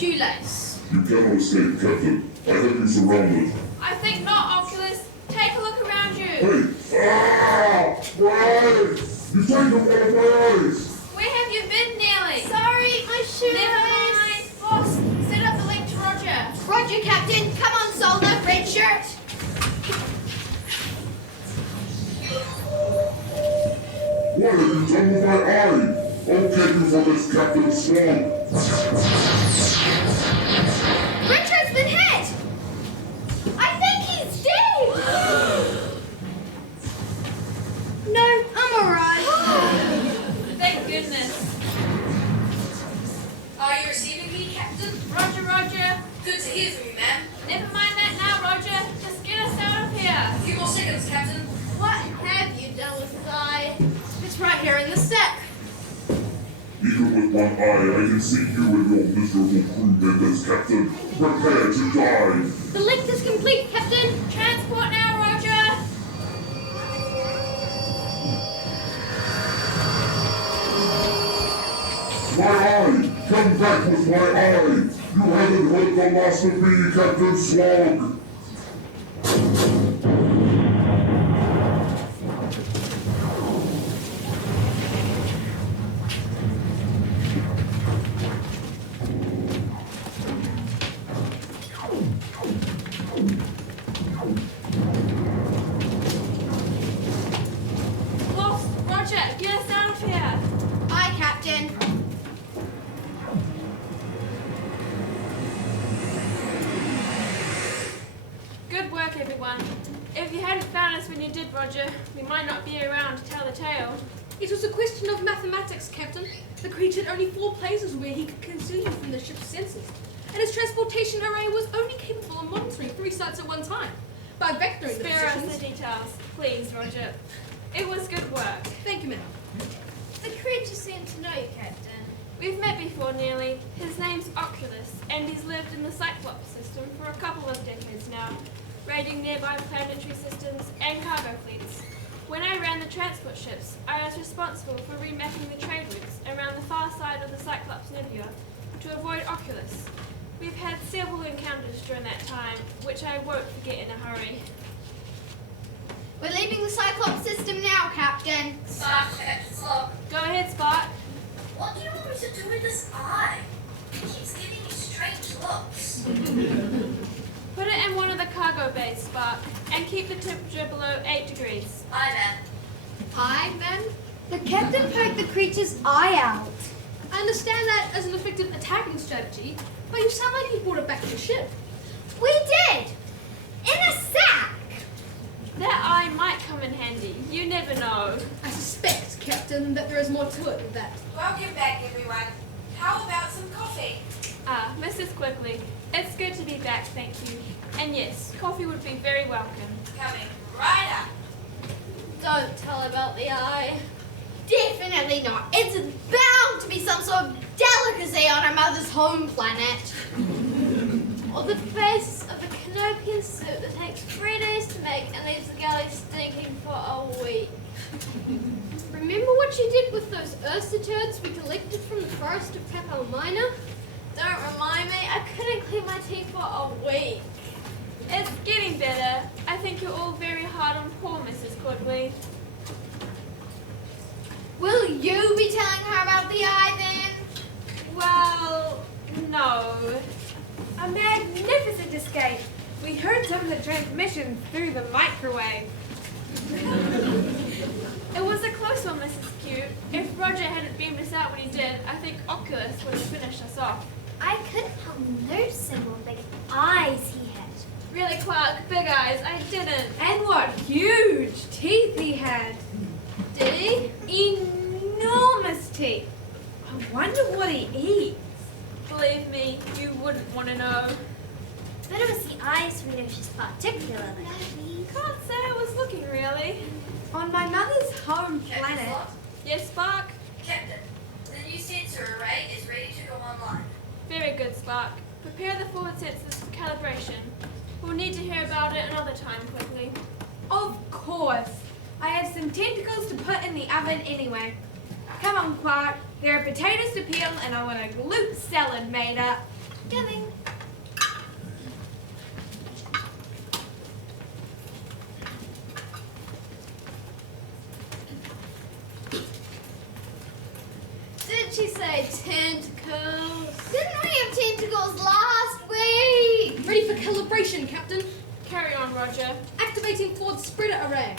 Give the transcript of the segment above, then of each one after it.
shoelace. You cannot escape, Captain. I have you surrounded. I think not, Oculus. Take a look around you. Hey! Ah! My eyes! You've taken one of my eyes! Where have you been, Nearly? Sorry, my shoelace. Never mind. Boss, set up the link to Roger. Roger, Captain. Come on, soldier. Red shirt. What have you done with my eye? I'll get you for this, Captain Swan. Richard's been hit. I think he's dead. No, I'm alright. Thank goodness. Are you receiving me, Captain? Roger, Roger. Good to hear from you, ma'am. Never mind that now, Roger. Just get us out of here. A few more seconds, Captain. What have you done with the eye? It's right here in the sack. Even with one eye, I can see you and your miserable crew members, Captain. Prepare to die. The link is complete, Captain. Transport now, Roger. My eye! Come back with my eye! You haven't heard the last of me, Captain Slog! Boss, Roger, get us out of here. Aye, Captain. Good work, everyone. If you hadn't found us when you did, Roger, we might not be around to tell the tale. It was a question of mathematics, Captain. The creature had only 4 places where he could conceal you from the ship's sensors, and his transportation array was only capable of monitoring 3 sites at one time. By vectoring the Spare us the positions... details, please, Roger. It was good work. Thank you, ma'am. The creature seemed to know you, Captain. We've met before, nearly. His name's Oculus, and he's lived in the Cyclops system for a couple of decades now, raiding nearby planetary systems and cargo fleets. When I ran the transport ships, I was responsible for remapping the trade routes around the far side of the Cyclops Nebula to avoid Oculus. We've had several encounters during that time, which I won't forget in a hurry. We're leaving the Cyclops system now, Captain. Stop, Captain Slog. Go ahead, Spot. What do you want me to do with this eye? It keeps giving me strange looks. Put it in one of the cargo bays, Spark, and keep the temperature below 8 degrees. Aye, ma'am. Aye, then. The captain poked the creature's eye out. I understand that as an effective attacking strategy, but you sound like you brought it back to the ship. We did! In a sack! That eye might come in handy. You never know. I suspect, Captain, that there is more to it than that. Welcome back, everyone. How about some coffee? Ah, Mrs. Quickly, it's good to be back, thank you. And yes, coffee would be very welcome. Coming right up. Don't tell about the eye. Definitely not. It's bound to be some sort of delicacy on our mother's home planet. Or the face of a Canopian suit that takes 3 days to make and leaves the galley stinking for a week. Remember what you did with those Ursa turds we collected from the forest of Tapalmina? Don't remind me, I couldn't clean my teeth for a week. It's getting better. I think you're all very hard on poor Mrs. Quickly. Will you be telling her about the eye then? Well, no. A magnificent escape. We heard some of the transmission through the microwave. It was a close one, Mrs. Q. If Roger hadn't beamed us out when he did, I think Oculus would have finished us off. I couldn't help noticing what big eyes he had. Really, Clark, big eyes, I didn't. And what huge teeth he had. Did he? Enormous teeth. I wonder what he eats. Believe me, you wouldn't want to know. But it was the eyes we noticed particularly. Can't say I was looking, really. On my mother's home Captain planet. Slog. Yes, Spark? Captain, the new sensor array is ready to go online. Very good, Spark. Prepare the forward sensors for calibration. We'll need to hear about it another time, quickly. Of course. I have some tentacles to put in the oven anyway. Come on, Quark. There are potatoes to peel and I want a gloop salad made up. Coming. Did she say tentacles? Didn't we have tentacles last week? Ready for calibration, Captain. Carry on, Roger. Activating forward spreader array.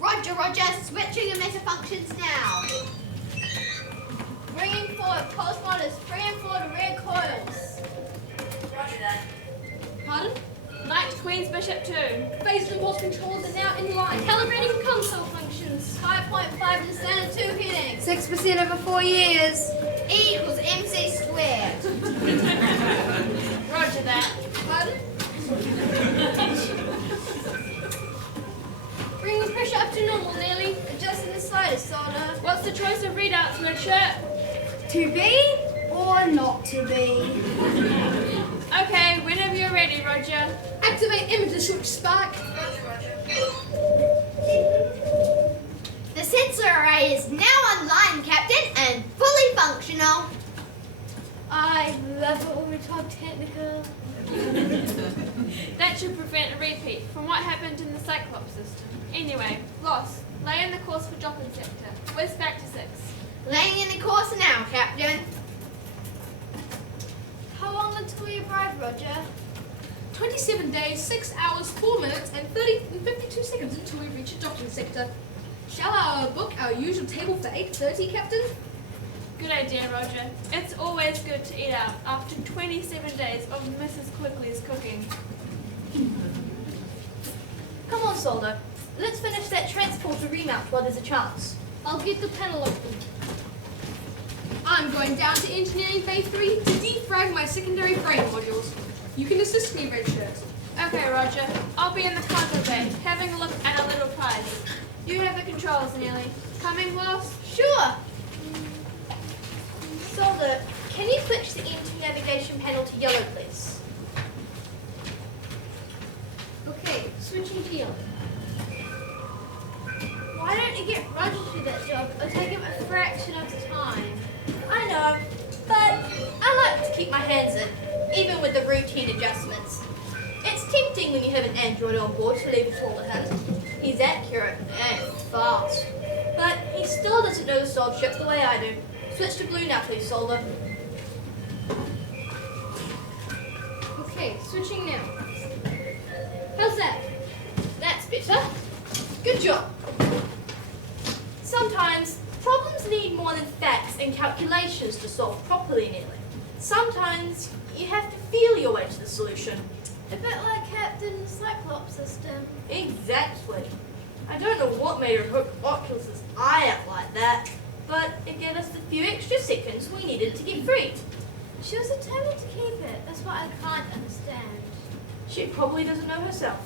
Roger, Roger. Switching emitter functions now. Bringing forward pulse motors, free and forward rear coils. Roger that. Pardon? Knight Queen's Bishop 2. Phase and pulse controls are now in line. Calibrating console functions. 5.5 in standard 2 heating. 6% over 4 years. E equals MC squared. Roger that. Pardon? Bringing pressure up to normal, nearly. Adjusting the slightest solder. What's the choice of readouts, Richard? To be or not to be? Okay, whenever you're ready, Roger. Activate emitter switch spark. Roger. The sensor array is now online, Captain, and fully functional. I love it when we talk technical. That should prevent a repeat from what happened in the Cyclops system. Anyway, Loss, lay in the course for drop-in sector. Whiz back to 6. Laying in the course now, Captain. How long until we arrive, Roger? 27 days, 6 hours, 4 minutes, and 52 seconds until we reach a docking sector. Shall I book our usual table for 8:30, Captain? Good idea, Roger. It's always good to eat out after 27 days of Mrs. Quigley's cooking. Come on, Solder. Let's finish that transporter remount while there's a chance. I'll get the panel open. I'm going down to Engineering Bay 3 to defrag my secondary frame modules. You can assist me, Red Shirt. Okay, Roger. I'll be in the cargo bay, having a look at our little prize. You have the controls, Nearly. Coming, Loss? Sure. Solder, can you switch the EMT navigation panel to yellow, please? Okay, switching to yellow. Why don't you get Roger to do that job? It'll take him a fraction of the time. I know, but I like to keep my hands in, even with the routine adjustments. It's tempting when you have an android on board to leave it all to him. He's accurate and fast, but he still doesn't know the starship the way I do. Switch to blue now, please, Solder. Okay, switching now. How's that? That's better. Good job. Sometimes problems need more than facts and calculations to solve properly, Nearly. Sometimes you have to feel your way to the solution. A bit like Captain Cyclops system. Exactly. I don't know what made her hook Oculus's eye out like that, but it gave us the few extra seconds we needed to get free. She was determined to keep it. That's what I can't understand. She probably doesn't know herself.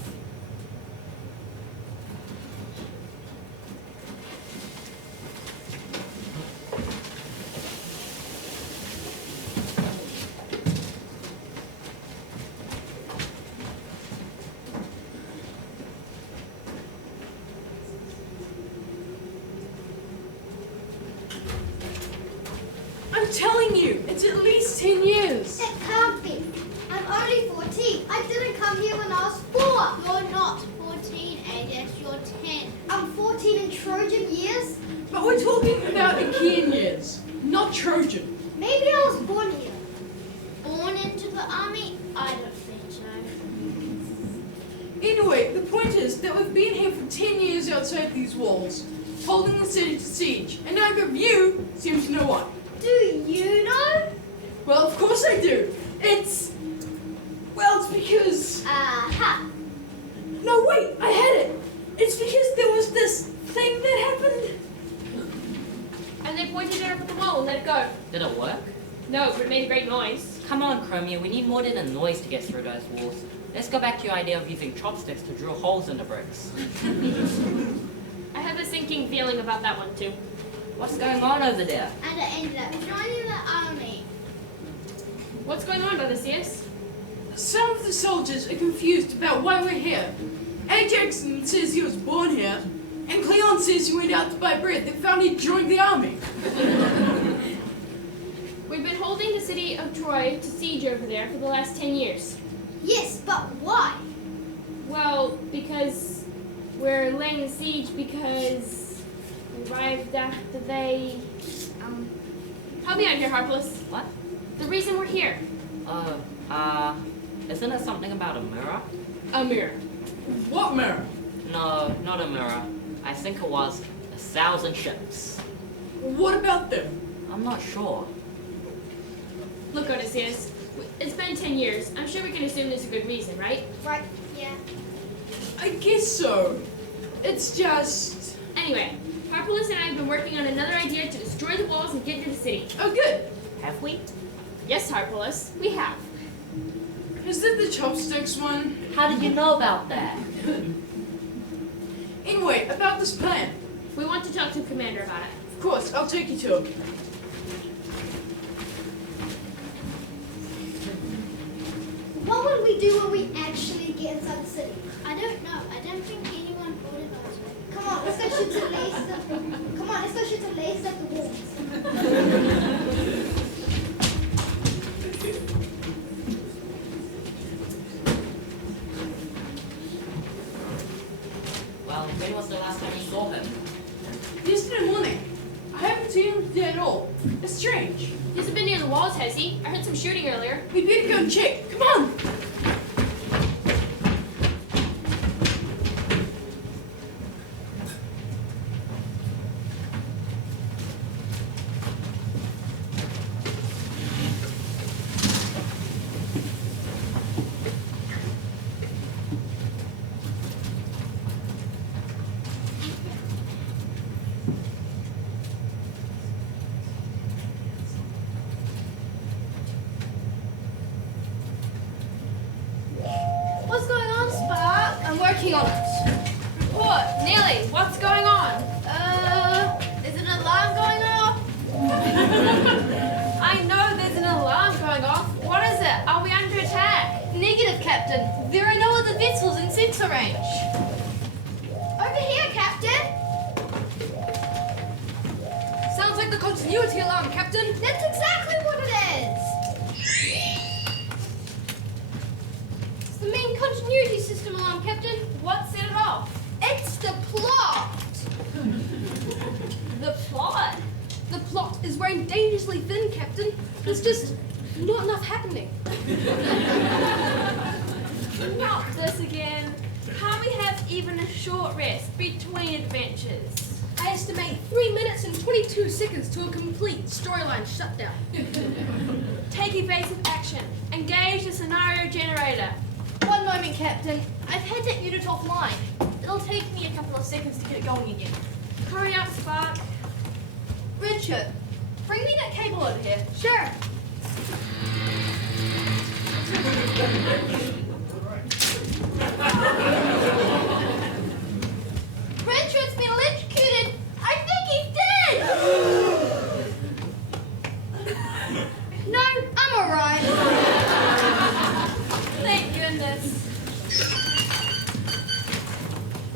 I'm telling you, it's at least 10 years. It can't be. I'm only 14. I didn't come here when I was 4. You're not 14, Adis. You're 10. I'm 14 in Trojan years. But we're talking about Achaean years, not Trojan. Maybe I was born here. Born into the army? I don't think so. Anyway, the point is that we've been here for 10 years outside these walls, holding the city to siege, and neither of you seem to know why. Do you know? Well, of course I do. It's because... Aha. No, wait, I had it. It's because there was this thing that happened. And they pointed it over the wall and let it go. Did it work? No, but it made a great noise. Come on, Chromia, we need more than a noise to get through those walls. Let's go back to your idea of using chopsticks to drill holes in the bricks. I have a sinking feeling about that one, too. What's going on over there? And I ended up joining the army. What's going on, Brother CS? Some of the soldiers are confused about why we're here. Ajaxon says he was born here, and Cleon says he went out to buy bread that found he joined the army. We've been holding the city of Troy to siege over there for the last 10 years. Yes, but why? Well, because we're laying the siege because we arrived after they... Help me out here, Harpless. What? The reason we're here. Isn't it something about a mirror? A mirror. What mirror? No, not a mirror. I think it was 1,000 ships. What about them? I'm not sure. Look, Odysseus, it's been 10 years. I'm sure we can assume there's a good reason, right? Right, yeah. I guess so. It's just... Anyway, Harpalus and I have been working on another idea to destroy the walls and get into the city. Oh, good. Have we? Yes, Harpalus, we have. Is that the chopsticks one? How did you know about that? Anyway, about this plan. We want to talk to the commander about it. Of course, I'll take you to him. What would we do when we actually get inside the city? I don't know. I don't think anyone organized it. Come on, let's go shoot some lace up. Come on, let's go shoot some lace up the walls. Well, when was the last time you saw him? Yesterday morning. I haven't seen him today at all. It's strange. He hasn't been near the walls, has he? I heard some shooting earlier. We better go and check. Come on! What's going on, Spark? I'm working on it. Report, Neely, what's going on? Is an alarm going off? I know there's an alarm going off. What is it? Are we under attack? Negative, Captain. There are no other vessels in sensor range. Over here, Captain. Sounds like the continuity alarm, Captain. That's exactly what it is. It's the main continuity system alarm, Captain. What set it off? It's the plot. The plot. The plot is wearing dangerously thin, Captain. There's just not enough happening. Not this again. Can't we have even a short rest between adventures? I estimate 3 minutes and 22 seconds to a complete storyline shutdown. Take evasive action. Engage the scenario generator. One moment, Captain. I've had that unit offline. It'll take me a couple of seconds to get it going again. Hurry up, Spark. Richard, bring me that cable over here. Sure. Richard's been electrocuted. I think he's dead. No, I'm alright. Thank goodness.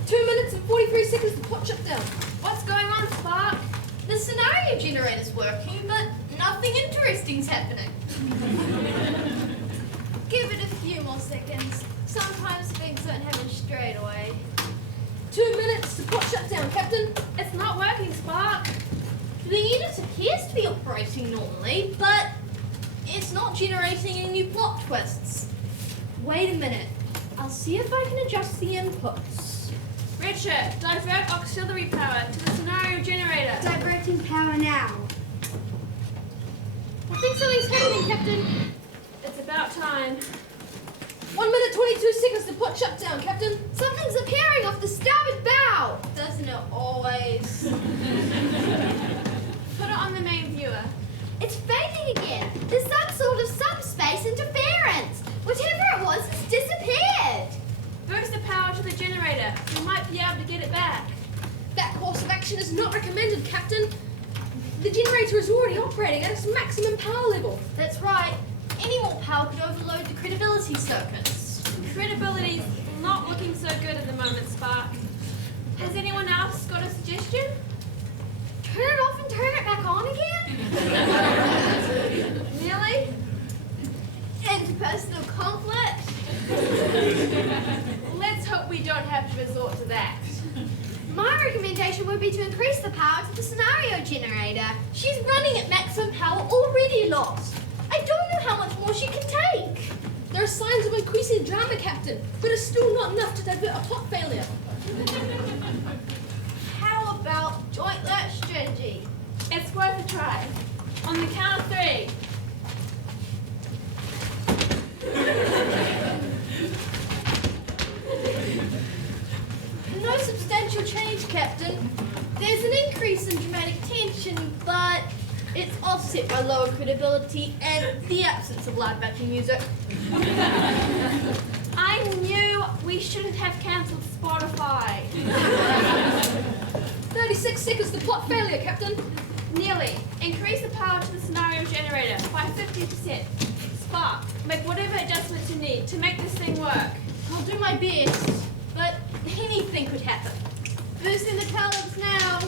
2 minutes and 43 seconds to plot shutdown. What's going on, Spark? The scenario generator's working, but nothing interesting's happening. Give it a few more seconds. Sometimes things don't happen straight away. 2 minutes to plot shutdown, Captain. It's not working, Spark. The unit appears to be operating normally, but it's not generating any new plot twists. Wait a minute. I'll see if I can adjust the inputs. Richard, divert auxiliary power to the scenario generator. Diverting power now. I think something's happening, Captain. It's about time. 1 minute, 22 seconds to plot shutdown, Captain. Something's appearing off the starboard bow. Doesn't it always? Put it on the main viewer. It's fading again. There's some sort of subspace interference. Whatever it was, it's disappeared. Boost the power to the generator. We might be able to get it back. That course of action is not recommended, Captain. The generator is already operating at its maximum power level. That's right. Any more power could overload the credibility circuits. Credibility's not looking so good at the moment, Spark. Has anyone else got a suggestion? Turn it off and turn it back on again? Really? to that. My recommendation would be to increase the power to the scenario generator. She's running at maximum power already, lost. I don't know how much more she can take. There are signs of increasing drama, Captain, but it's still not enough to divert a plot failure. How about joint lurch strategy? It's worth a try. On the count of 3. No substantial change, Captain. There's an increase in dramatic tension, but it's offset by lower credibility and the absence of live backing music. I knew we shouldn't have cancelled Spotify. 36 seconds to plot failure, Captain. Nearly. Increase the power to the scenario generator by 50%. Spark. Make whatever adjustments you need to make this thing work. I'll do my best, but anything could happen. Boosting the talents now.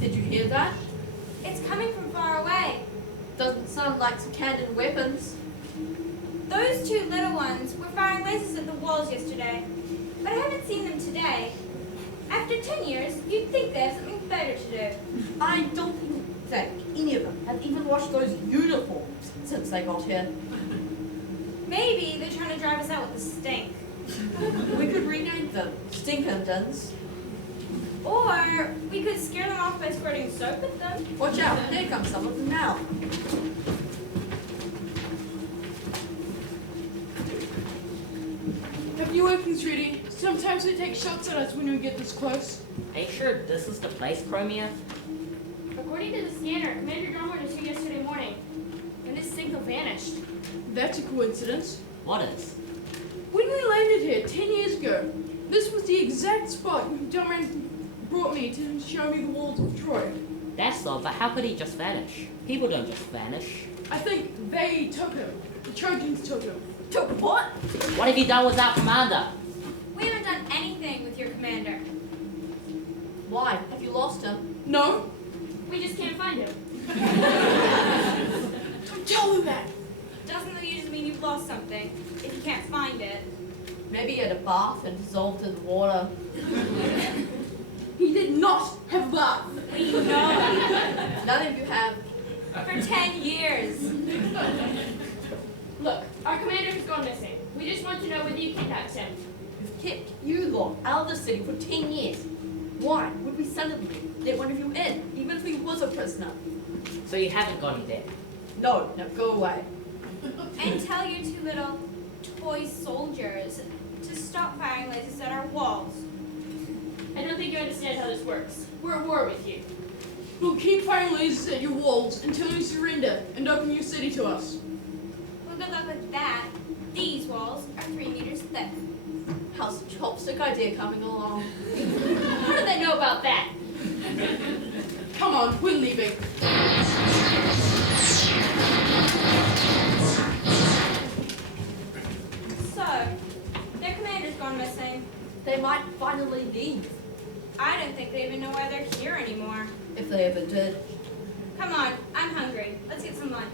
Did you hear that? It's coming from far away. Doesn't sound like cannon weapons. Those two little ones were firing lasers at the walls yesterday, but I haven't seen them today. After 10 years, you'd think they have something better to do. I don't think any of them have even washed those uniforms since they got here. Maybe they're trying to drive us out with the stink. We could rename them Stinkendons. Or we could scare them off by squirting soap at them. Watch out, here come some of them now. Have you workings ready? Sometimes they take shots at us when we get this close. Are you sure this is the place, Chromia? According to the scanner, Commander Drummond was here yesterday morning, and his signal vanished. That's a coincidence. What is? When we landed here 10 years ago, this was the exact spot Drummond brought me to show me the walls of Troy. That's so, but how could he just vanish? People don't just vanish. I think they took him. The Trojans took him. Took what? What have you done with our commander? We haven't done anything with your commander. Why? Have you lost him? No? We just can't find him. Don't tell them that. Doesn't usually mean you've lost something if you can't find it. Maybe he had a bath and dissolved in the water. He did not have a bath. We know. None of you have. For 10 years. Look, our commander has gone missing. We just want to know whether you kidnapped him. We've kept you lot out of the city for 10 years. Why would we suddenly let one of you in, even if he was a prisoner? So you haven't got him dead. No, go away. And tell your two little toy soldiers to stop firing lasers at our walls. I don't think you understand how this works. We're at war with you. We'll keep firing lasers at your walls until you surrender and open your city to us. Well, good luck with that. These walls are 3 meters thick. How's the chopstick idea coming along? How do they know about that? Come on, we're leaving. So, their commander's gone missing. They might finally leave, I don't think they even know why they're here anymore. if they ever did. Come on, I'm hungry. Let's get some lunch.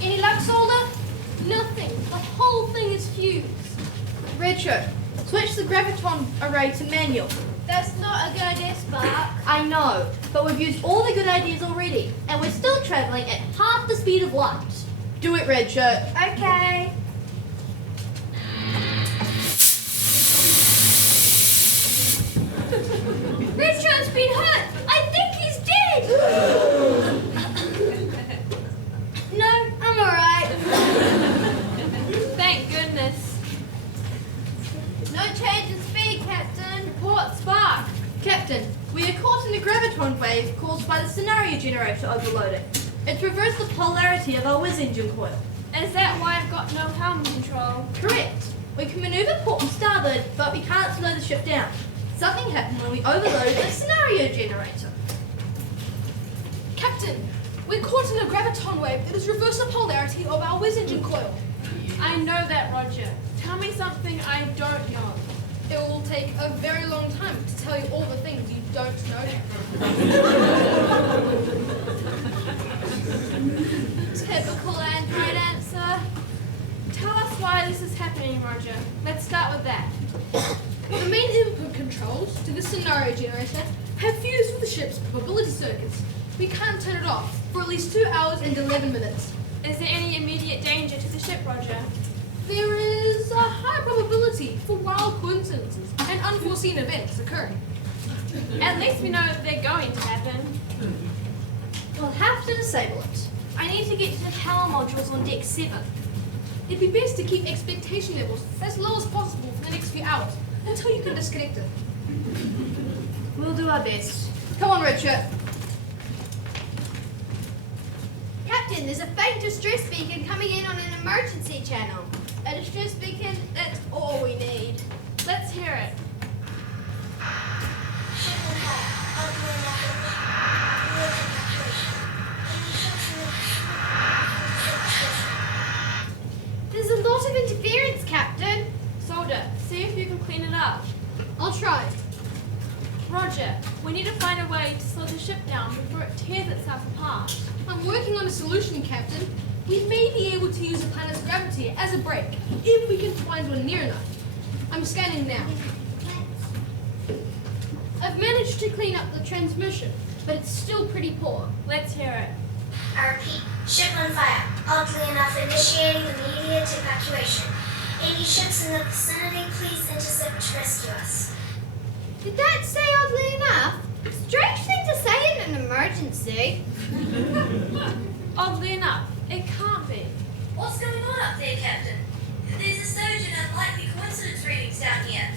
Any luck, Solder? Nothing. The whole thing is fused. Retro, switch the graviton array to manual. That's not a good idea, Spark. I know, but we've used all the good ideas already, and we're still traveling at half the speed of light. Do it, Red Shirt. Okay. Red Shirt's been hurt. I think he's dead. No, No change in speed, Captain. Report Spark. Captain, we are caught in a graviton wave caused by the scenario generator overloading. It's reversed the polarity of our whiz engine coil. Is that why I've got no helm control? Correct. We can maneuver port and starboard, but we can't slow the ship down. Something happened when we overloaded the scenario generator. Captain, we're caught in a graviton wave that has reversed the polarity of our whiz engine coil. I know that, Roger. Tell me something I don't know. It will take a very long time to tell you all the things you don't know. Typical android answer. Tell us why this is happening, Roger. Let's start with that. The main input controls to the scenario generator have fused with the ship's probability circuits. We can't turn it off for at least 2 hours and 11 minutes. Is there any immediate danger to the ship, Roger? There is a high probability for wild coincidences and unforeseen events occurring. At least we know they're going to happen. We'll have to disable it. I need to get to the power modules on deck 7. It'd be best to keep expectation levels as low as possible for the next few hours until you can disconnect it. We'll do our best. Come on, Red Shirt. Captain, there's a faint distress beacon coming in on an emergency channel. A distress beacon, that's all we need. Let's hear it. Ship on fire. Ugly enough evacuation. There's a lot of interference, Captain. Soldier, see if you can clean it up. I'll try. Roger, we need to find a way to slow the ship down before it tears itself apart. I'm working on a solution, Captain. We may be able to use the planet's gravity as a brake, if we can find one near enough. I'm scanning now. I've managed to clean up the transmission, but it's still pretty poor. Let's hear it. I repeat, ship on fire. Oddly enough, initiating immediate evacuation. Any ships in the vicinity, please intercept to rescue us. Did that say oddly enough? Strange thing to say in an emergency. Oddly enough, it can't be. What's going on up there, Captain? There's a surge in unlikely coincidence readings down here.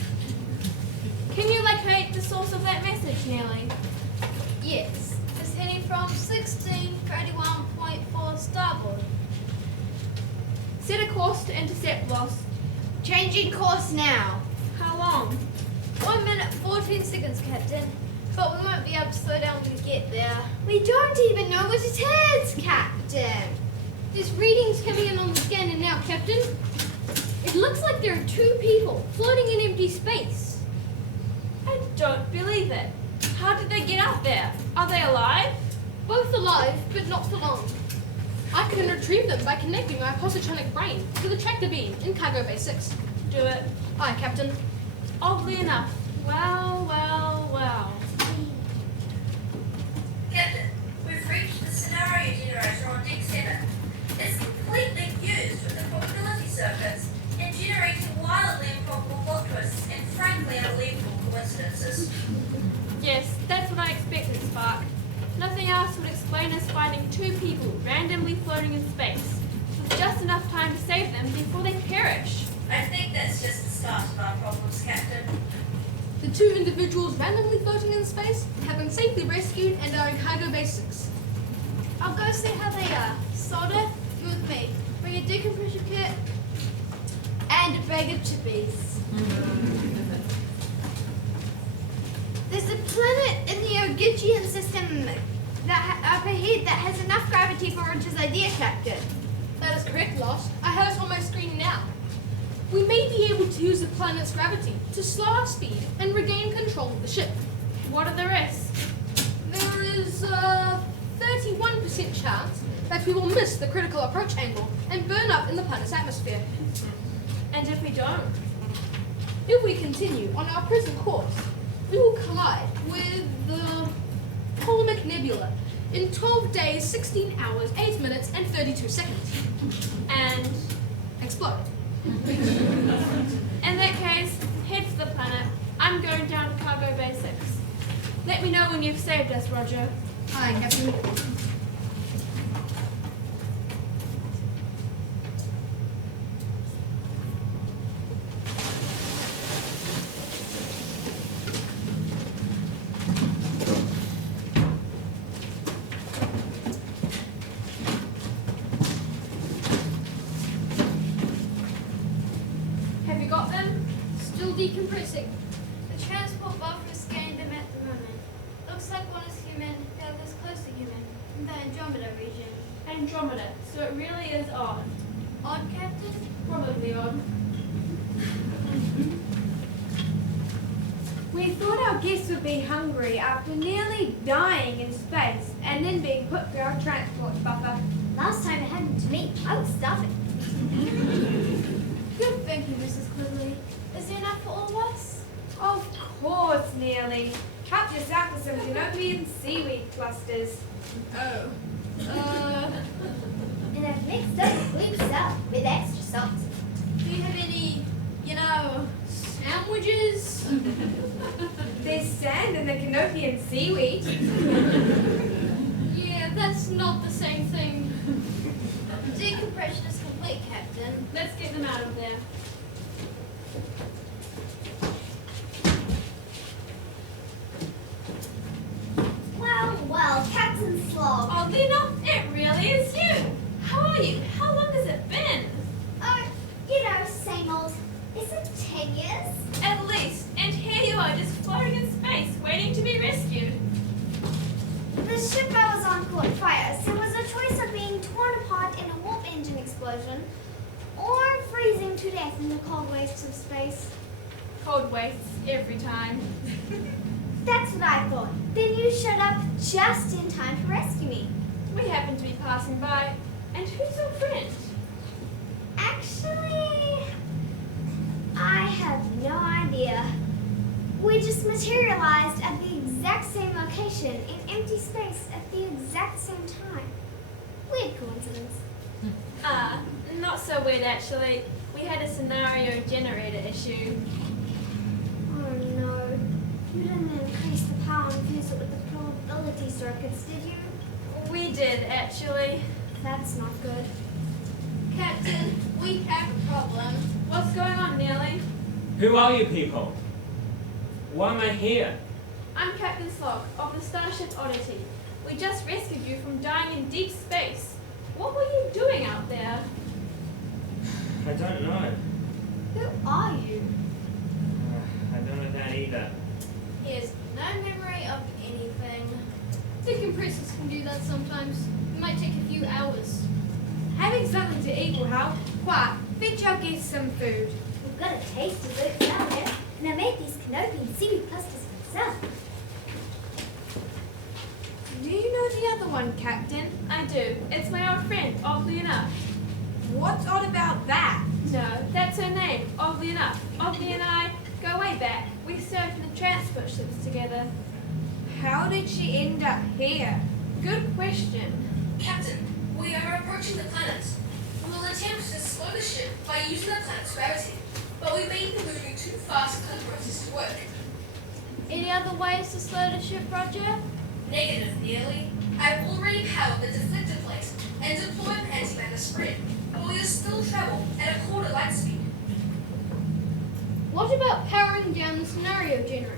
Can you locate the source of that message, Nearly? Yes, it's heading from 1631.4 starboard. Set a course to intercept lost. Changing course now. How long? 1 minute 14 seconds, Captain. But we won't be able to slow down when we get there. We don't even know what it is, Captain. There's readings coming in on the scanner now, Captain. It looks like there are 2 people floating in empty space. I don't believe it. How did they get out there? Are they alive? Both alive, but not for long. I can retrieve them by connecting my positronic brain to the tractor beam in cargo bay 6. Do it. Aye, Captain. Oddly enough. Well, well, well. Captain, we've reached the scenario generator on deck 7. It's completely fused with the probability circuits and generating wildly improbable plot twists and frankly unbelievable coincidences. Yes, that's what I expected, Spark. Nothing else would explain us finding 2 people randomly floating in space, with just enough time to save them before they perish. I think that's just the start of our problems, Captain. The 2 individuals randomly floating in space have been safely rescued and are in cargo bay 6. I'll go see how they are. Solder, you with me. Bring a decompression kit and a bag of chippies. There's a planet in the Virgillian System up ahead that has enough gravity for Roger's idea, Captain. That is correct, Lost. I have it on my screen now. We may be able to use the planet's gravity to slow our speed and regain control of the ship. What are the risks? There is a 31% chance that we will miss the critical approach angle and burn up in the planet's atmosphere. And if we don't? If we continue on our present course, we will collide with the Ptolemaic Nebula in 12 days, 16 hours, 8 minutes, and 32 seconds. And explode. In that case, head to the planet. I'm going down to cargo bay 6. Let me know when you've saved us, Roger. Aye, Captain. decompressing. The transport buffer is scanning them at the moment. Looks like one is human, the other is close to human, in the Andromeda region. Andromeda, so it really is odd. Odd, Captain? Probably odd. We thought our guests would be hungry after nearly dying in space and then being put through our transport buffer. Last time it happened to me, I was starving. Good thinking, Mrs. Quigley. Is there enough for all of us? Of course, Nearly. Help yourself to some Canopian seaweed clusters. Oh. And I've mixed up a Greek salad with extra salt. Do you have any, sandwiches? There's sand in the Canopian seaweed. Yeah, that's not the same thing. Decompression is complete, Captain. Let's get them out of there. Well, Captain Slog. Oddly enough, it really is you. How are you? How long has it been? Oh, same old. Is it 10 years? At least. And here you are just floating in space, waiting to be rescued. The ship I was on caught fire, so it was a choice of being torn apart in a warp engine explosion or freezing to death in the cold wastes of space. Cold wastes every time. That's what I thought. Then you showed up just in time to rescue me. We happened to be passing by. And who's your friend? Actually, I have no idea. We just materialized at the exact same location in empty space at the exact same time. Weird coincidence. Not so weird actually. We had a scenario generator issue. Oh no. You didn't increase the power and fuse it with the probability circuits, did you? We did actually. That's not good. Captain, we have a problem. What's going on, Nearly? Who are you people? Why am I here? I'm Captain Slog of the starship Oddity. We just rescued you from dying in deep space. What were you doing out there? I don't know. Who are you? I don't know that either. He has no memory of anything. Decompressors can do that sometimes. It might take a few hours. Having something to eat will help. Quiet. Feed your guests some food. We've got a tasty root salad, and I made these Canopian seaweed clusters myself. Do you know the other one, Captain? I do. It's my old friend, oddly enough. What's odd about that? No, that's her name, oddly enough. Oddly and I go way back. We served in the transport ships together. How did she end up here? Good question. Captain, we are approaching the planet. We will attempt to slow the ship by using the planet's gravity, but we may be moving too fast for the process to work. Any other ways to slow the ship, Roger? Negative, Nearly. I've already powered the deflector plate and deployed an antimatter spread, but we will still travel at a quarter light speed. What about powering down the scenario generator?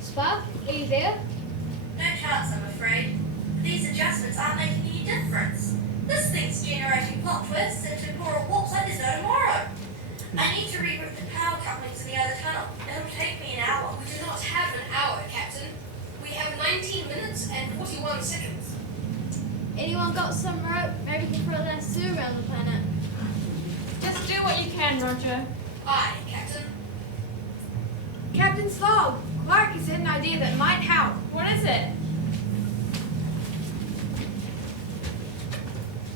Spark, are you there? No chance, I'm afraid. These adjustments aren't making any difference. This thing's generating plot twists and temporal warps like there's no tomorrow. I need to reroute the power couplings in the other tunnel. It'll take me an hour. We do not have an hour, Captain. We have 19 minutes and 41 seconds. Anyone got some rope? Maybe we can throw that sewer around the planet. Just do what you can, Roger. Aye, Captain. Captain Slog, Clark has had an idea that might help. What is it?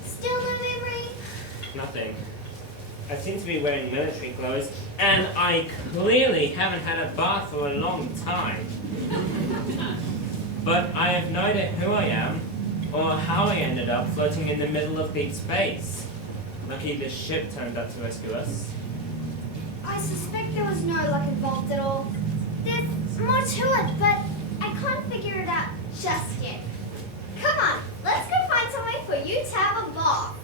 Still no memory? Nothing. I seem to be wearing military clothes, and I clearly haven't had a bath for a long time. But I have no idea who I am, or how I ended up floating in the middle of deep space. Lucky this ship turned up to rescue us. I suspect there was no luck involved at all. There's more to it, but I can't figure it out just yet. Come on, let's go find some way for you to have a bath.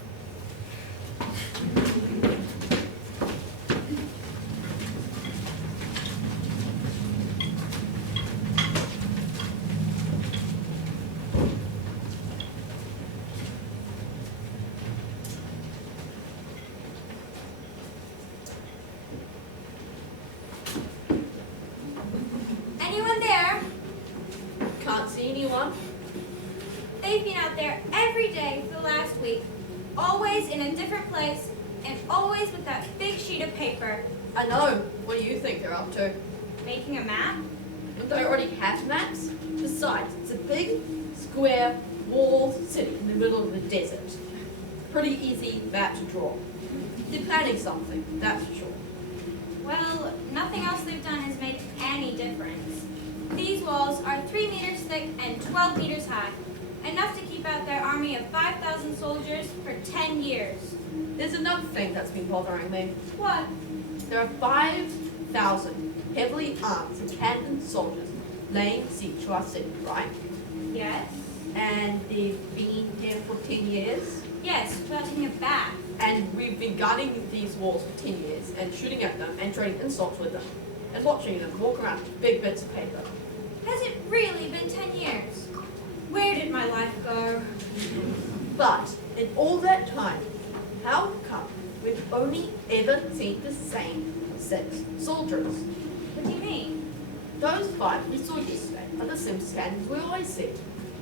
Anyone there? Can't see anyone. They've been out there every day for the last week, always in a different place, and always with that big sheet of paper. I know. What do you think they're up to? Making a map? Don't they already have maps? Besides, it's a big, square, walled city in the middle of the desert. Pretty easy map to draw. They're planning something, that's for sure. Well, nothing else they've done has made any difference. These walls are 3 meters thick and 12 meters high, enough to keep out their army of 5,000 soldiers for 10 years. There's another thing that's been bothering me. What? There are 5,000 heavily armed and cannoned soldiers laying siege to our city, right? Yes? And they've been here for 10 years. Yes, without taking a bath. And we've been guarding these walls for 10 years and shooting at them and trading insults with them and watching them walk around with big bits of paper. Has it really been 10 years? Where did my life go? But in all that time, how come we've only ever seen the same 6 soldiers? What do you mean? Those 5 we saw yesterday are the same scanners we always see.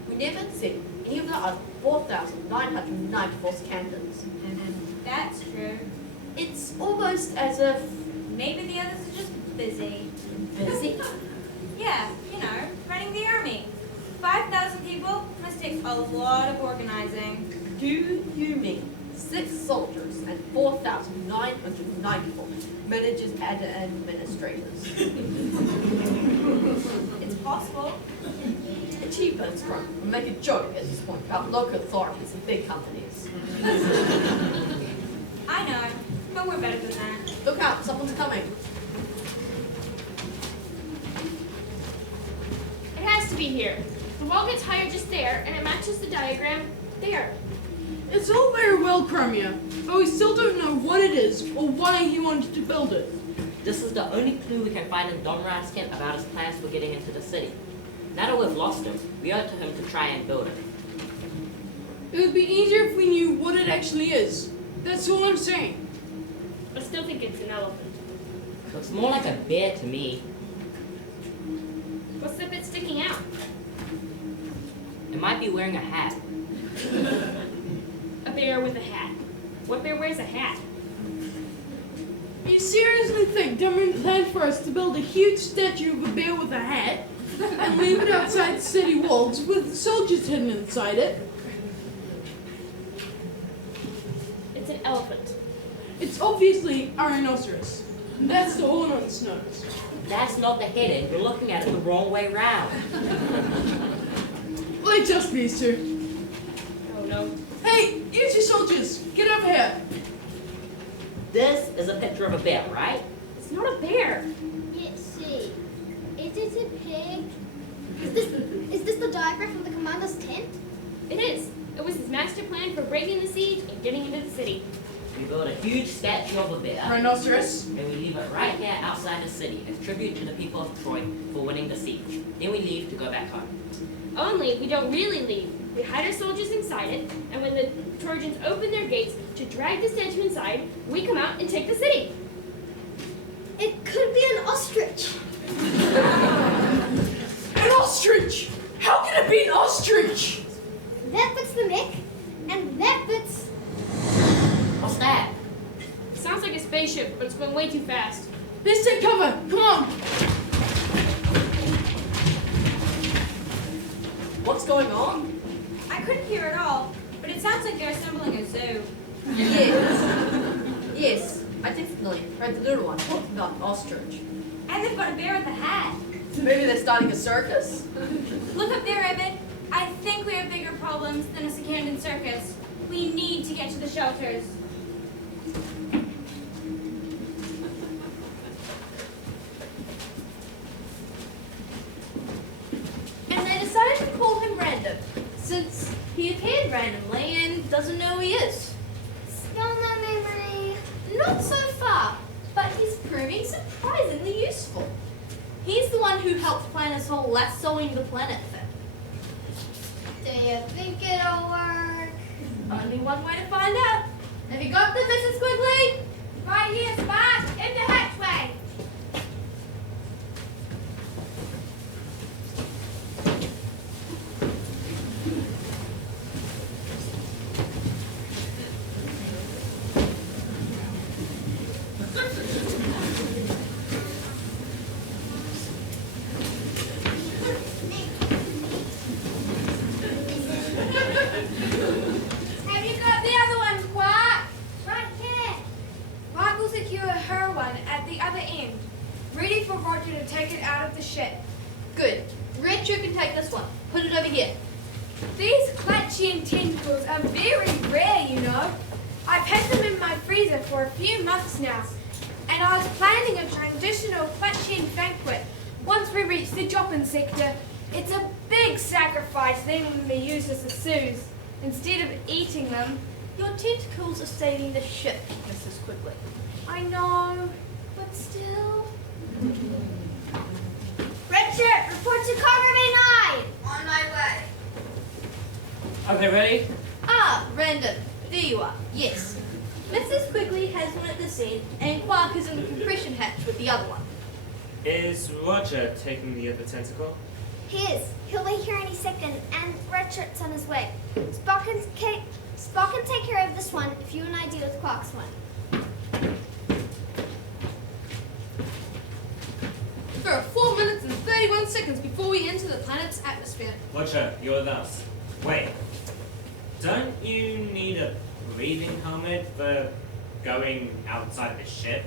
We never see any of the other 4,994 scanners. That's true. It's almost as if... Maybe the others are just busy. Busy? Yeah, you know, running the army. 5,000 people must take a lot of organizing. Do you mean 6 soldiers and 4,994 managers and administrators? It's possible. Achievements from we make a joke at this point about local authorities and big companies. I know, but we're better than that. Look out, someone's coming. It has to be here. The wall gets higher just there, and it matches the diagram there. It's all very well, Crimea, but we still don't know what it is or why he wanted to build it. This is the only clue we can find in Don Raskin about his plans for getting into the city. Now that we've lost him, we owe it to him to try and build it. It would be easier if we knew what it actually is. That's all I'm saying. I still think it's an elephant. Looks more like a bear to me. What's the bit sticking out? It might be wearing a hat. A bear with a hat. What bear wears a hat? You seriously think Dummerman planned for us to build a huge statue of a bear with a hat and leave it outside city walls with soldiers hidden inside it? It's an elephant. It's obviously a rhinoceros. That's the horn on its nose. That's not the head end. You're looking at it the wrong way round. Like just these two. Oh no. Hey, use your soldiers. Get over here. This is a picture of a bear, right? It's not a bear. Let's see. Is it a pig? Is this the diagram from the commander's tent? It is. It was his master plan for breaking the siege and getting into the city. We build a huge statue of a bear, Rhinoceros. and we leave it right here outside the city as tribute to the people of Troy for winning the siege. Then we leave to go back home. Only we don't really leave. We hide our soldiers inside it, and when the Trojans open their gates to drag the statue inside, we come out and take the city. It could be an ostrich. An ostrich! How can it be an ostrich? That fits the neck, and that fits... What's that? Sounds like a spaceship, but it's going way too fast. Let's take cover. Come on. What's going on? I couldn't hear it all, but it sounds like they're assembling a zoo. Yes. Yes, I definitely heard the little one talking about an ostrich. And they've got a bear with a hat. Maybe they're starting a circus. Look up there, Evan. I think we have bigger problems than a Secandon circus. We need to get to the shelters. And they decided to call him Random, since he appeared randomly and doesn't know who he is. Still no memory. Not so far, but he's proving surprisingly useful. He's the one who helped plan this whole lassoing the planet thing. Do you think it'll work? Only one way to find out. Have you got the Mrs. Quigley? Right here, Spot, in the hatchway. told Roger to take it out of the ship. Good. Red, you can take this one. Put it over here. These clutching tentacles are very rare, you know. I've had them in my freezer for a few months now, and I was planning a traditional clutching banquet once we reach the Joppin sector. It's a big sacrifice letting them used as a soothe instead of eating them. Your tentacles are saving the ship, Mrs. Quickly. I know, but still. Richard, report to Carver Bay 9! On my way. Are they ready? Ah, Random. There you are. Yes. Mrs. Quickly has one at this end, and Quark is in the compression hatch with the other one. Is Roger taking the other tentacle? He is. He'll be here any second, and Richard's on his way. Spock can take care of this one if you and I deal with Quark's one. There are 4 minutes and 31 seconds before we enter the planet's atmosphere. Roger, you're with us. Wait. Don't you need a breathing helmet for going outside the ship?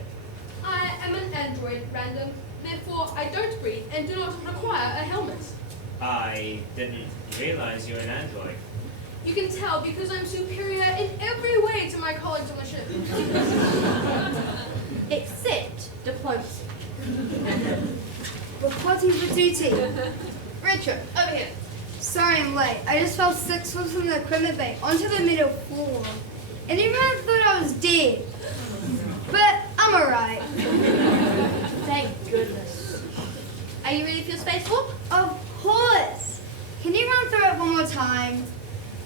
I am an android, Random. Therefore, I don't breathe and do not require a helmet. I didn't realize you're an android. You can tell because I'm superior in every way to my colleagues on the ship. Except diplomacy. Reporting for duty. Richard, over here. Sorry I'm late. I just fell 6 foot from the equipment bay onto the middle floor. And everyone thought I was dead. But I'm alright. Thank goodness. Are you ready for your spacewalk? Of course. Can you run through it one more time?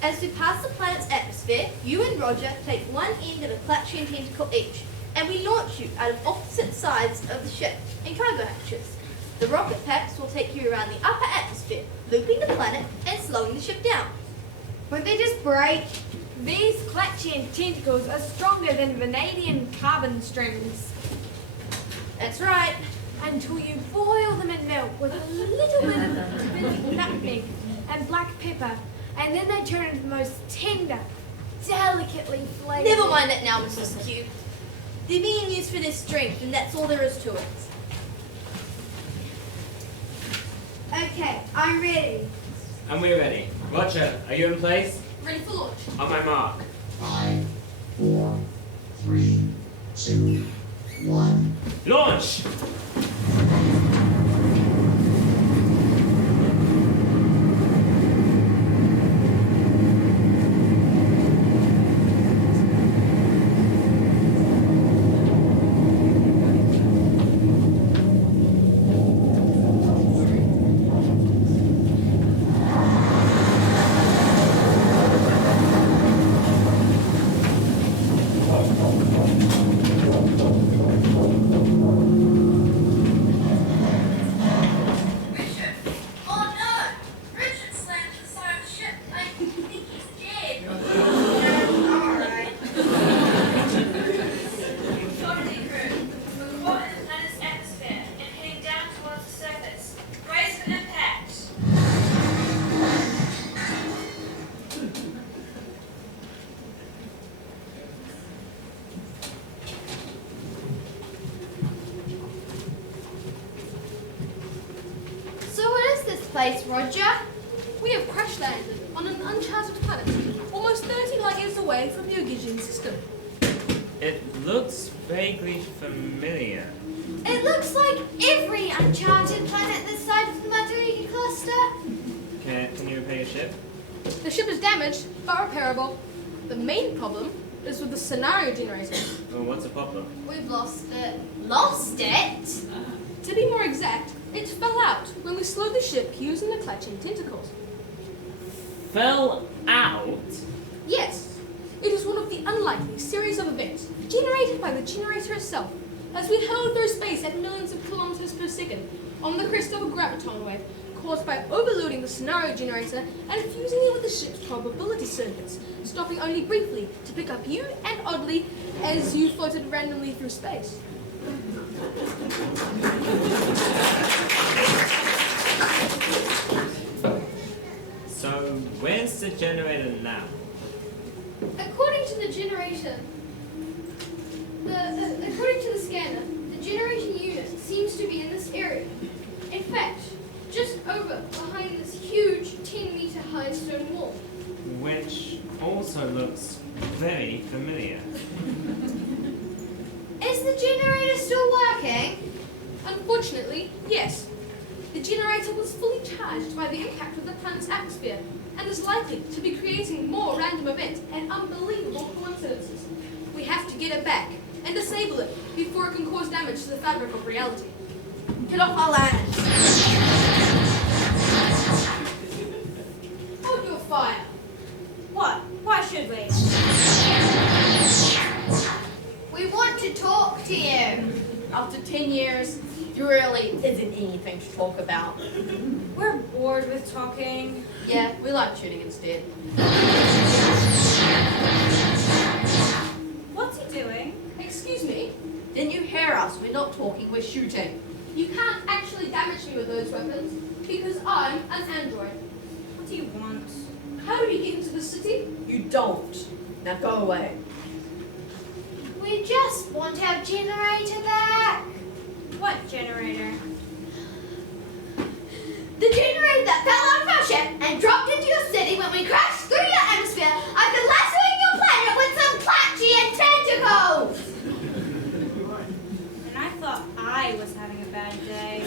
As we pass the planet's atmosphere, you and Roger take one end of a clutching tentacle each, and we launch you out of opposite sides of the ship in cargo hatches. The rocket packs will take you around the upper atmosphere, looping the planet and slowing the ship down. Won't they just break? These clutching tentacles are stronger than vanadium carbon strings. That's right. Until you boil them in milk with a little bit of nutmeg and black pepper, and then they turn into the most tender, delicately flavored. Never mind that now, Mrs. Q. They're being used for their strength, and that's all there is to it. Okay, I'm ready. And we're ready. Roger, are you in place? Ready for launch. On my mark. 5, 4, 3, 2, 1. Launch! Richard! Oh no! Richard slammed to the side of the ship. I think he's dead. Alright. Oddity crew. We're caught in the planet's atmosphere and heading down towards the surface. Brace for impact. So what is this place, Roger? We have crash landed on an uncharted planet, almost 30 light years away from the Virgillian System. It looks vaguely familiar. It looks like every uncharted planet this side of the Mediocrity cluster. Can you repair your ship? The ship is damaged, but repairable. The main problem is with the scenario generator. Well, what's the problem? We've lost it. Lost it? To be more exact, it fell out when we slowed the ship using the clutching tentacles. Fell out? Yes, it is one of the unlikely series of events generated by the generator itself, as we hurled through space at millions of kilometers per second on the crest of a graviton wave caused by overloading the scenario generator and fusing it with the ship's probability circuits, stopping only briefly to pick up you and Oddity as you floated randomly through space. So, where's the generator now? According to the generator, according to the scanner, the generation unit seems to be in this area. 10-meter high stone wall. Which also looks very familiar. Is the generator still working? Unfortunately, yes. The generator was fully charged by the impact of the planet's atmosphere and is likely to be creating more random events and unbelievable coincidences. We have to get it back and disable it before it can cause damage to the fabric of reality. Get off our land! Hold your fire. What? Why should we? We want to talk to you. After 10 years, there really isn't anything to talk about. We're bored with talking. Yeah, we like shooting instead. What's he doing? Excuse me? Didn't you hear us? We're not talking, we're shooting. You can't actually damage me with those weapons because I'm an android. What do you want? How do we get into the city? You don't. Now go away. We just want our generator back. What generator? The generator that fell out of our ship and dropped into your city when we crashed through your atmosphere after lassoing your planet with some platchian tentacles. And I thought I was having a bad day.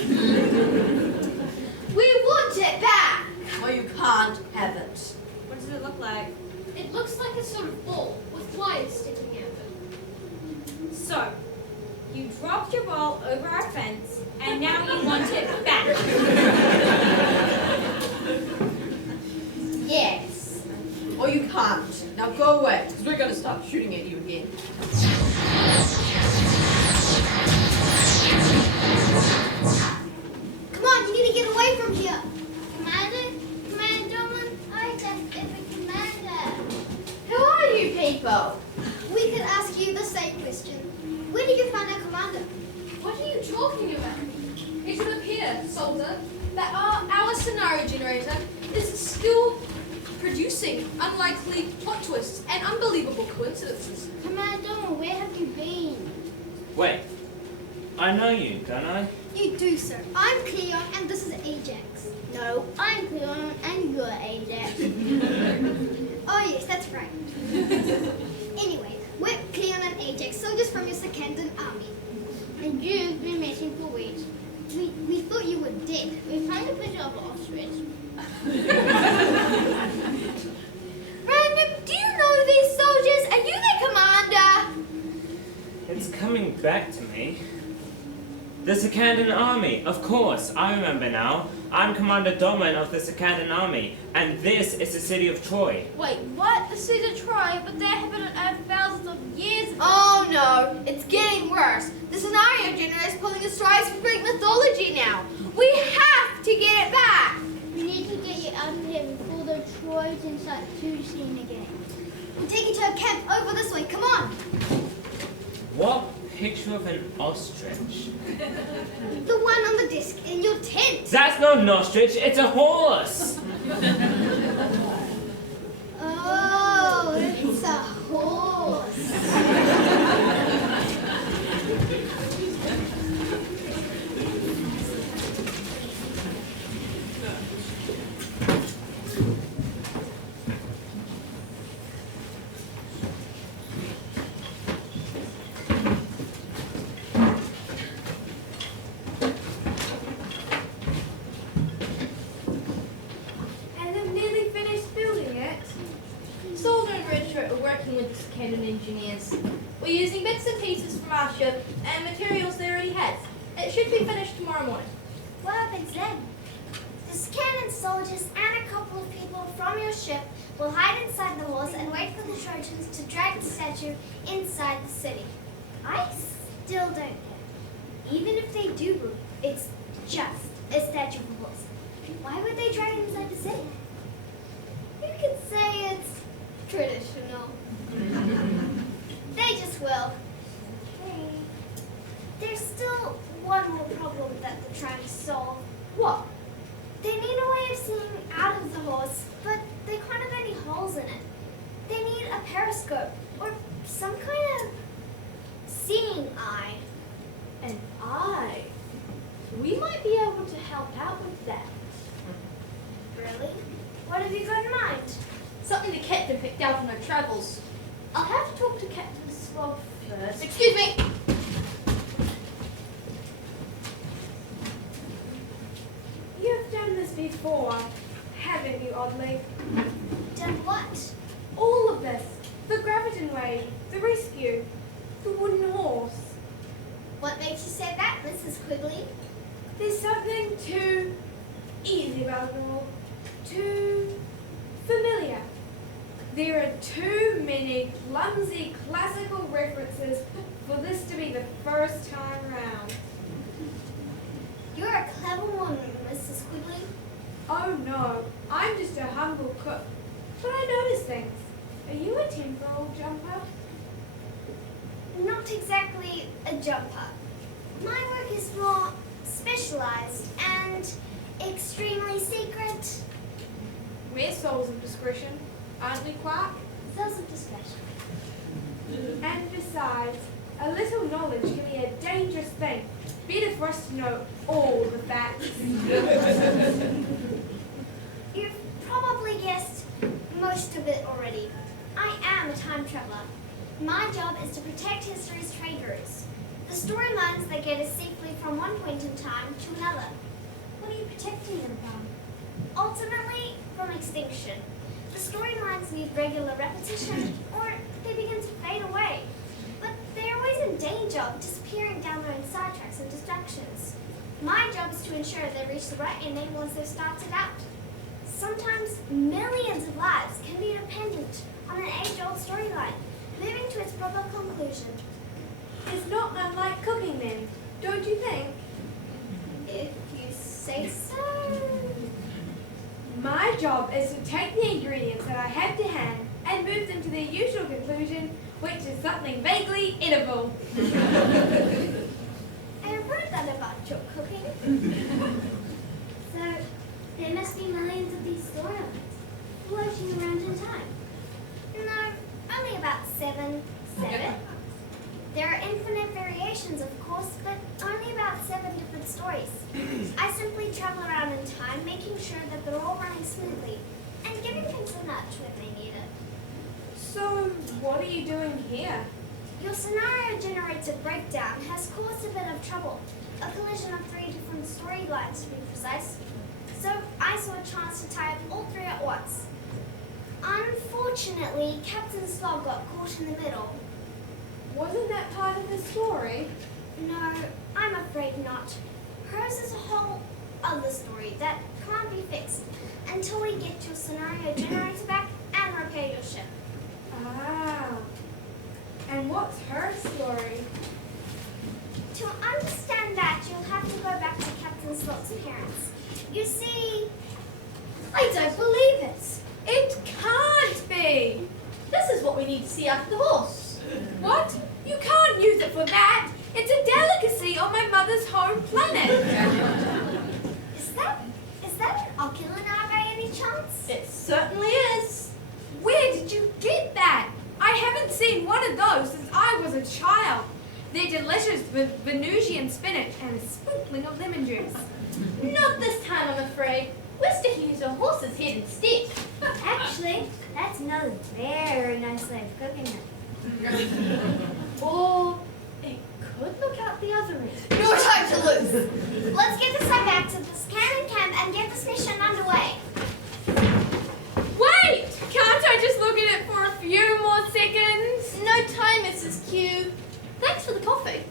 We want it back. Well, you can't have it. What does it look like? It looks like a sort of ball with wires sticking out of it. So, you dropped your ball over our fence, and now you want it back. Yes. Or you can't. Now go away, because we're going to start shooting at you again. Come on, you need to get away from here. Commander? Commander? I just am a commander. Who are you people? We could ask you the same question. Where did you find our commander? What are you talking about? It would appear, Soldier, that our scenario generator is still producing unlikely plot twists and unbelievable coincidences. Commander, where have you been? Wait, I know you, don't I? You do, sir. I'm Cleon and this is Ajax. No, I'm Cleon and you're Ajax. Oh yes, that's right. Anyway, we're Cleon and Ajax, soldiers from your Seconded army. And you've been missing for weeks. We thought you were dead. We found a picture of ostrich. Random, do you know these soldiers? Are you their commander? It's coming back to me. The Seconded army, of course, I remember now. I'm Commander Doman of the Seconded army, and this is the city of Troy. Wait, what? The city of Troy? But they have been on Earth thousands of years ago. Oh no, it's getting worse. The scenario generator is pulling us strides from Greek mythology now. We have to get it back. We need to get you out of here before the Trojans start to seen again. We'll take you to a camp over this way. Come on. What picture of an ostrich? The one on the disc in your tent. That's not an ostrich, it's a horse! Oh, it's a horse. Engineers. We're using bits and pieces from our ship and materials they already had. It should be finished tomorrow morning. What happens then? The Scanlan soldiers and a couple of people from your ship will hide inside the walls and wait for the Trojans to drag the statue inside the city. I still don't care. Even if they do, it's just a statue of a horse. Why would they drag it inside the city? You could say it's traditional. They just will. Hey, there's still one more problem that they're trying to solve. What? They need a way of seeing out of the horse, but they can't have any holes in it. They need a periscope or some kind of seeing eye. An eye? We might be able to help out with that. Really? What have you got in mind? Something the captain picked out on our travels. I'll have to talk to Captain Slog first. Excuse me! You've done this before, haven't you, Oddly? Done what? All of this. The Graviton Raid, the rescue, the wooden horse. What makes you say that, Mrs. Quigley? There's something too easy about it all. Too familiar. There are too many clumsy classical references for this to be the first time round. You're a clever woman, Mrs. Quigley. Oh no, I'm just a humble cook. But I notice things. Are you a temporal jumper? Not exactly a jumper. My work is more specialized and extremely secret. We're souls of discretion, aren't we, Quark? Souls of discretion. And besides, a little knowledge can be a dangerous thing. Better for us to know all the facts. You've probably guessed most of it already. I am a time traveler. My job is to protect history's trade routes, the storylines that get us safely from one point in time to another. What are you protecting them from? Ultimately, from extinction. The storylines need regular repetition, or they begin to fade away. But they're always in danger of disappearing down their own sidetracks and distractions. My job is to ensure they reach the right ending once they've started out. Sometimes millions of lives can be dependent on an age-old storyline, moving to its proper conclusion. It's not unlike cooking then, don't you think? If you say so. My job is to take the ingredients that I have to hand and move them to their usual conclusion, which is something vaguely edible. I've heard that about your cooking. So, there must be millions of these storylines floating around in time. No, only about seven. There are infinite variations, of course, but only about 7 different stories. I simply travel around in time, making sure that they're all running smoothly, and giving things a nudge when they need it. So, what are you doing here? Your scenario generator breakdown has caused a bit of trouble, a collision of 3 different storylines to be precise. So I saw a chance to tie up all 3 at once. Unfortunately, Captain Slog got caught in the middle. Wasn't that part of the story? No, I'm afraid not. Hers is a whole other story that can't be fixed until we get your scenario generator back and repair your ship. Ah. And what's her story? To understand that, you'll have to go back to Captain Slog's parents. You see, I don't believe it. It can't be! This is what we need to see after the horse. What? You can't use it for that! It's a delicacy on my mother's home planet! Is that an ocular by any chance? It certainly is. Where did you get that? I haven't seen one of those since I was a child. They're delicious with Venusian spinach and a sprinkling of lemon juice. Not this time, I'm afraid. We're sticking to a horse's head instead. Actually, that's another very nice way of cooking it. Or it could look out the other end. No time to lose. Let's get this guy back to the scanning camp and get this mission underway. Wait! Can't I just look at it for a few more seconds? No time, Mrs. Q. Thanks for the coffee.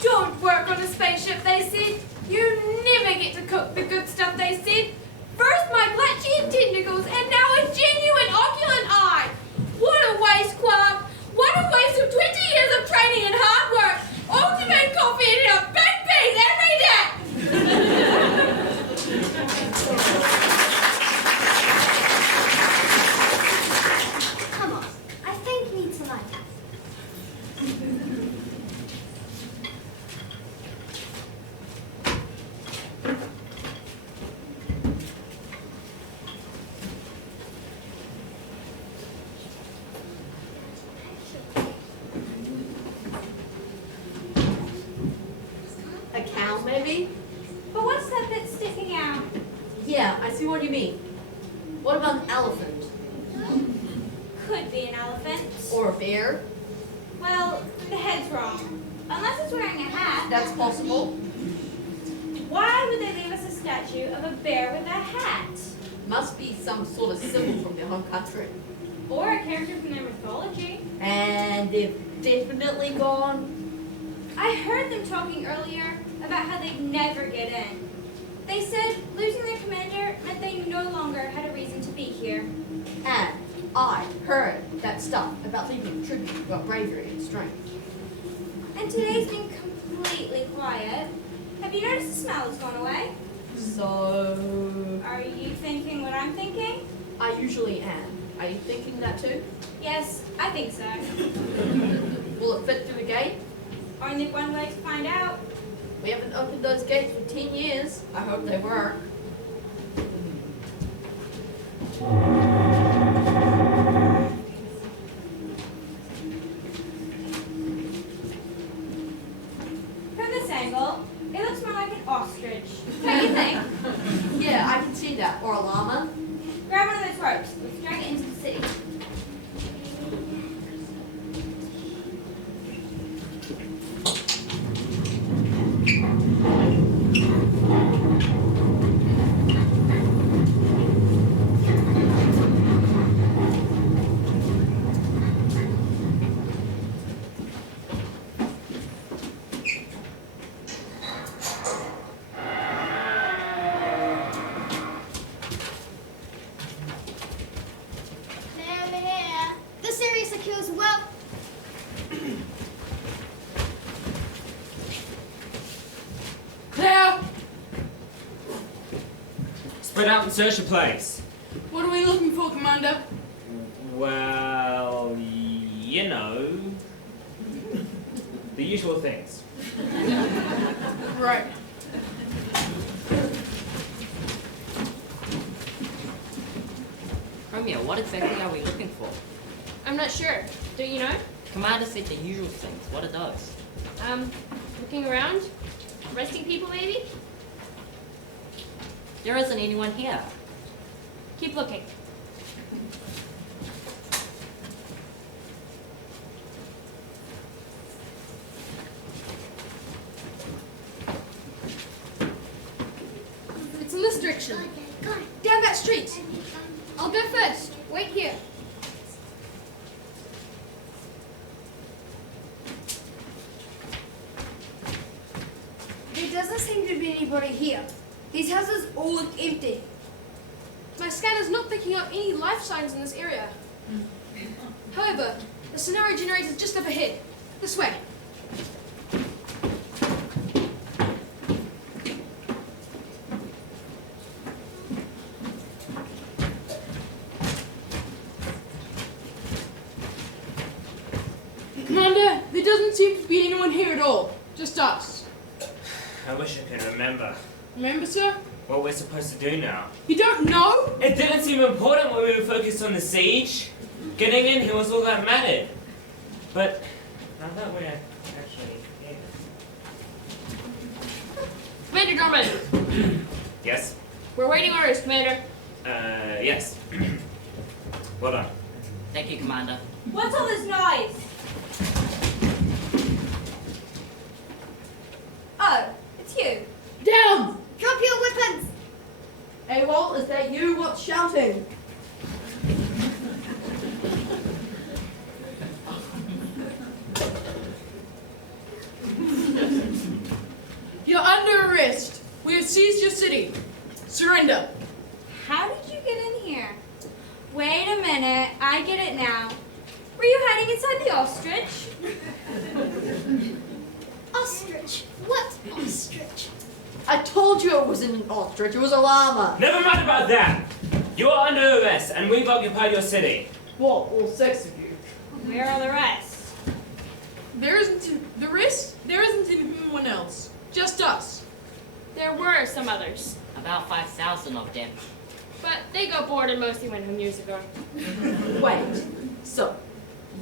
Don't work on a spaceship, they said. You never get to cook the good stuff, they said. First my Glatchian tentacles, and now a genuine oculant eye. What a waste, Quark. What a waste of 20 years of training and hard work. All to make coffee in a baked bean every day. Come on, I think we need to like that. A cow, maybe? But what's that bit sticking out? Yeah, I see what you mean. What about an elephant? Could be an elephant. Or a bear? Well, the head's wrong. Unless it's wearing a hat. That's possible. Why would they leave us a statue of a bear with a hat? Must be some sort of symbol from their home country. Or a character from their mythology. And they've definitely gone. I heard them talking earlier about how they'd never get in. They said losing their commander meant they no longer had a reason to be here. And I heard that stuff about leaving a tribute about bravery and strength. And today's been completely quiet. Have you noticed the smell has gone away? So... Are you thinking what I'm thinking? I usually am. Are you thinking that too? Yes, I think so. Will it fit through the gate? Only one way to find out. We haven't opened those gates for 10 years. I hope they work. From this angle, it looks more like an ostrich. Don't you think? Yeah, I can see that. Or a llama. Grab one of those ropes. Let's drag it into the city. Spread out and search the place. What are we looking for, Commander? Well, you know, the usual things. Right. Romeo, what exactly are we looking for? I'm not sure. Don't you know? Commander said the usual things. What are those? Looking around? Arresting people, maybe? There isn't anyone here. Keep looking. It's in this direction. Down that street. I'll go first. Wait here. There doesn't seem to be anybody here. These houses all look empty. My scanner's not picking up any life signs in this area. However, the scenario generator is just up ahead. This way. Commander, there doesn't seem to be anyone here at all. Just us. I wish I could remember. Remember, sir? What we're supposed to do now. You don't know? It didn't seem important when we were focused on the siege. Getting in here was all that mattered. But now that we're actually here. Commander Drummond! Yes? We're waiting orders, Commander. Yes. Well done. Thank you, Commander. What's all this noise? Oh, it's you. Down! Drop your weapons! Hey, Walt, is that you? What's shouting? You're under arrest. We have seized your city. Surrender. How did you get in here? Wait a minute, I get it now. Were you hiding inside the ostrich? Ostrich? What ostrich? I told you it wasn't an ostrich, it was a llama. Never mind about that. You are under arrest, and we've occupied your city. What, all 6 of you? Where are the rest? There isn't anyone else. Just us. There were some others, About 5,000 of them. but they got bored and mostly went home years ago. Wait, so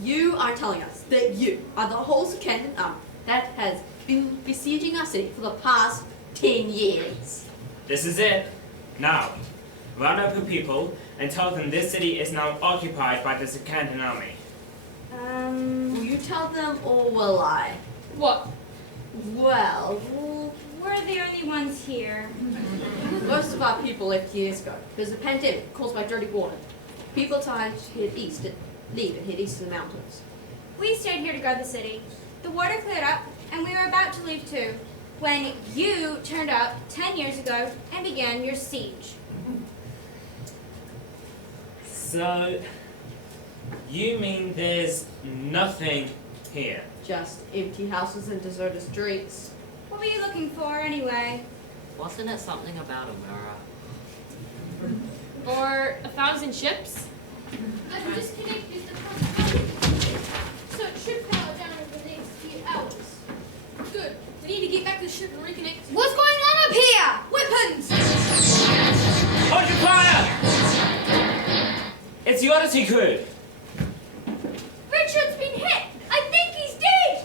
you are telling us that you are the whole Sakandan army that has been besieging our city for the past 10 years? This is it. Now, round up your people and tell them this city is now occupied by the Sakandan army. Will you tell them or will I? What? Well, we're the only ones here. Most of our people left years ago. There's a pandemic caused by dirty water. People tried to head east, leave and head east to the mountains. We stayed here to guard the city. The water cleared up, and we were about to leave too, when you turned up 10 years ago and began your siege. So, you mean there's nothing here? Just empty houses and deserted streets. What were you looking for anyway? Wasn't it something about a mirror? Or 1,000 ships? I've disconnected the power, so it should power down over the next few hours. Good. We need to get back to the ship and reconnect. What's going on up here? Weapons! Hold your fire! It's the Oddity crew! Richard's been hit! I think he's dead!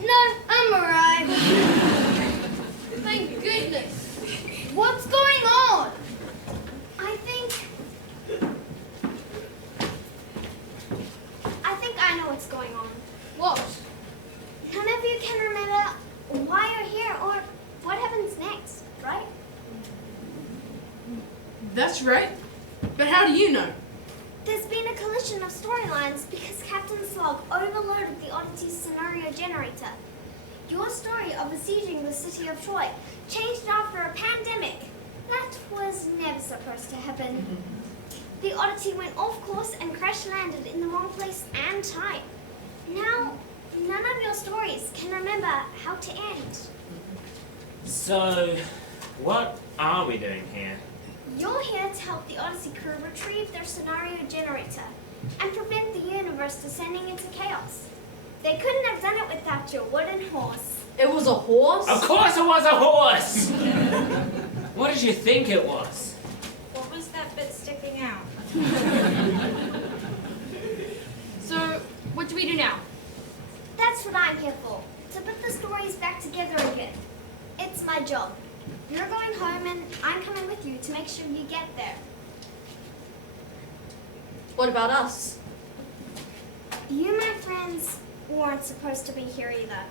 No, I'm alright. Thank goodness. What's going on? I think I know what's going on. What? None of you can remember why you're here or what happens next, right? That's right. But how do you know? There's been a collision of storylines because Captain Slog overloaded the Oddity scenario generator. Your story of besieging the city of Troy changed after a pandemic. That was never supposed to happen. The Oddity went off course and crash-landed in the wrong place and time. Now, none of your stories can remember how to end. So, what are we doing here? You're here to help the Odyssey crew retrieve their scenario generator and prevent the universe descending into chaos. They couldn't have done it without your wooden horse. It was a horse? Of course it was a horse! What did you think it was? What was that bit sticking out? So, what do we do now? That's what I'm here for, to put the stories back together again. It's my job. You're going home and I'm coming with you to make sure you get there. What about us? You, my friends, weren't supposed to be here either.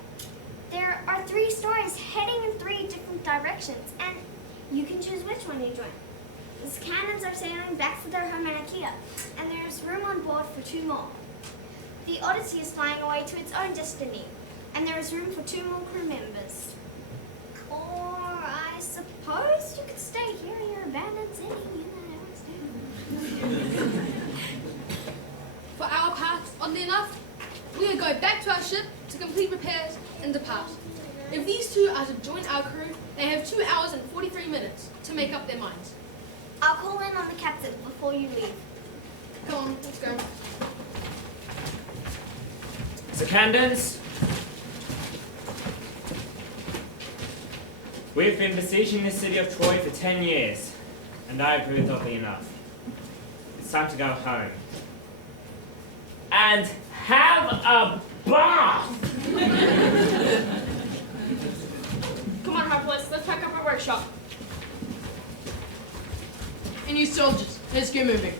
There are 3 stories heading in 3 different directions, and you can choose which one you join. The cannons are sailing back to their home in IKEA, and there's room on board for 2 more. The Odyssey is flying away to its own destiny, and there is room for 2 more crew members. Or I suppose you could stay here in your abandoned city. For our part, oddly enough, we will go back to our ship to complete repairs and depart. If these 2 are to join our crew, they have 2 hours and 43 minutes to make up their minds. I'll call in on the captain before you leave. Come on, let's go. Sakandans? We've been besieging the city of Troy for 10 years, and I proved oddly enough. It's time to go home. And have a bath! Come on, Harpless, let's pack up our workshop. And you soldiers, let's get moving.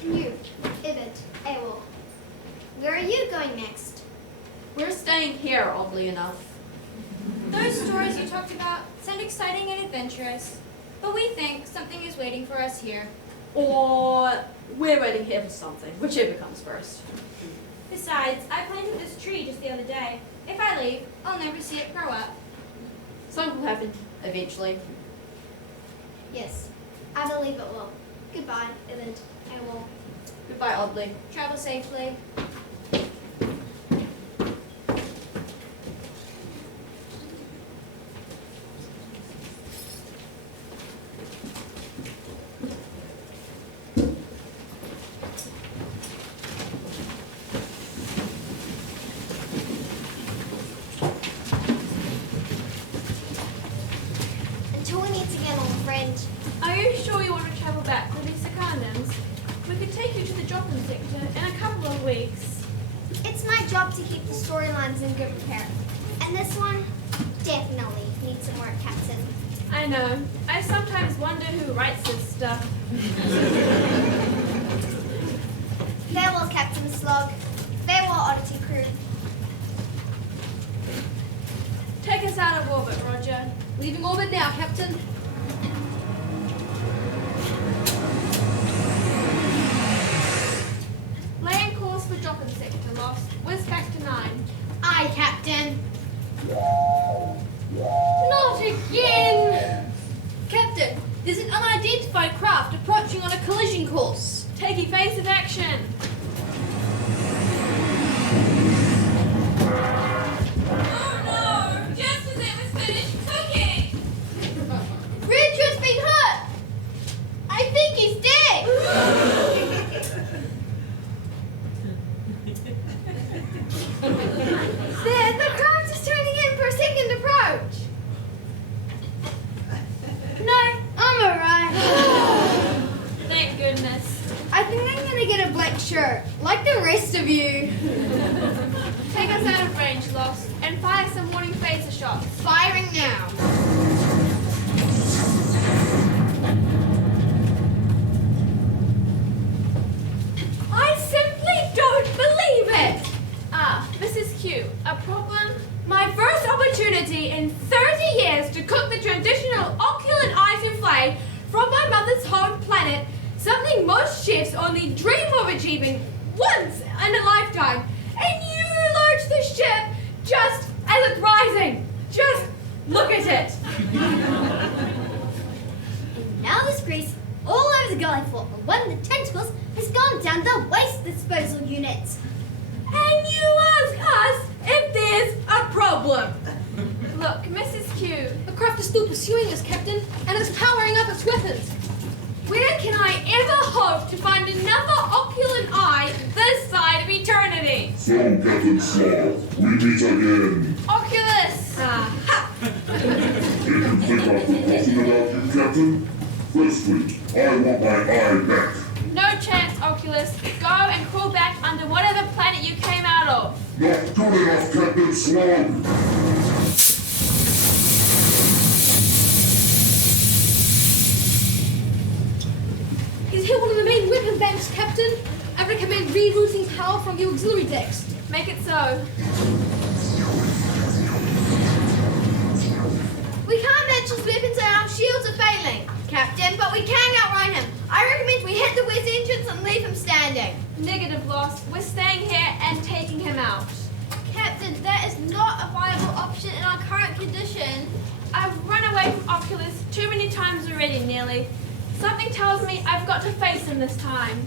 And you, Ibid, Awol. Where are you going next? We're staying here, oddly enough. Those stories you talked about sound exciting and adventurous, but we think something is waiting for us here. Or we're waiting here for something, whichever comes first. Besides, I planted this tree just the other day. If I leave, I'll never see it grow up. Something will happen eventually. Yes, I believe it will. Goodbye, Ibid, Awol. Goodbye, Oddly. Travel safely. Until we meet again, old friend. Are you sure you want to travel back with these Sakandans? We could take you to the drop Dolphin sector in a couple of weeks. It's my job to keep the storylines in good repair. And this one definitely needs some work, Captain. I know. I sometimes wonder who writes this stuff. Farewell, Captain Slug. Farewell, Oddity crew. Take us out of orbit, Roger. Leaving orbit now, Captain. Laying course for Dolphin sector, lost. Whiz factor 9. Aye, Captain. Not again! Captain, there's an unidentified craft approaching on a collision course. Take evasive action. Oh no! Just as it was finished cooking! Richard's been hurt! I think he's dead! There, the craft is turning in for a second approach! No, I'm alright. Thank goodness. I think I'm gonna get a black shirt, like the rest of you. Take us out of range, Lost, and fire some warning phaser shots. Firing now. I simply don't believe it! Ah, Mrs. Q, a problem? My first opportunity in 30 years to cook the traditional oculent eye souffle from my mother's home planet, something most chefs only dream of achieving once in a lifetime. And you launch the ship just as it's rising. Just look at it. And now this grease all over the gully floor, and one of the tentacles has gone down the waste disposal unit. And you ask us if there's a problem. Look, Mrs. Q, The craft is still pursuing us, Captain, and it's powering up its weapons. where can I ever hope to find another opulent eye this side of eternity? So, Captain Slug, we meet again. Oculus! Aha! Did you think I've forgotten about you, Captain? Firstly, I want my eye back. No chance, Oculus. Go and crawl back under whatever planet you came out of. Not good enough, Captain Slug. He's hit one of the main weapon banks, Captain. I recommend rerouting power from your auxiliary decks. Make it so. We can't match his weapons and our shields are failing, Captain, but we can outrun him. I recommend we hit the west entrance and leave him standing. Negative, Lost. We're staying here and taking him out. Captain, that is not a viable option in our current condition. I've run away from Oculus too many times already, nearly. Something tells me I've got to face him this time.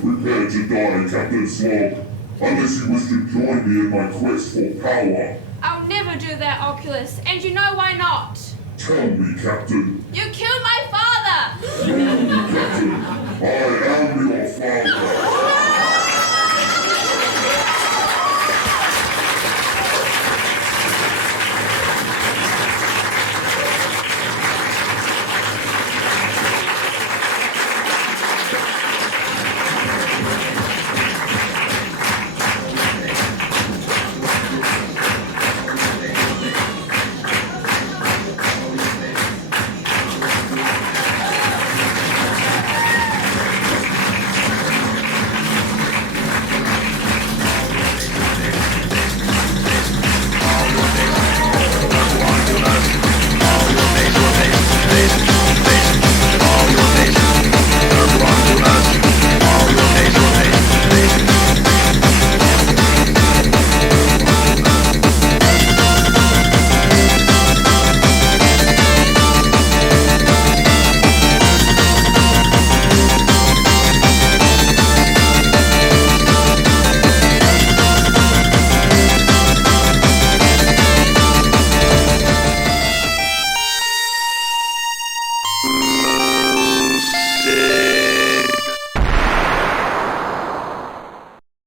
Prepare to die, Captain Slug. Unless you wish to join me in my quest for power. I'll never do that, Oculus, and you know why not. Tell me, Captain. You killed my father! Captain, I am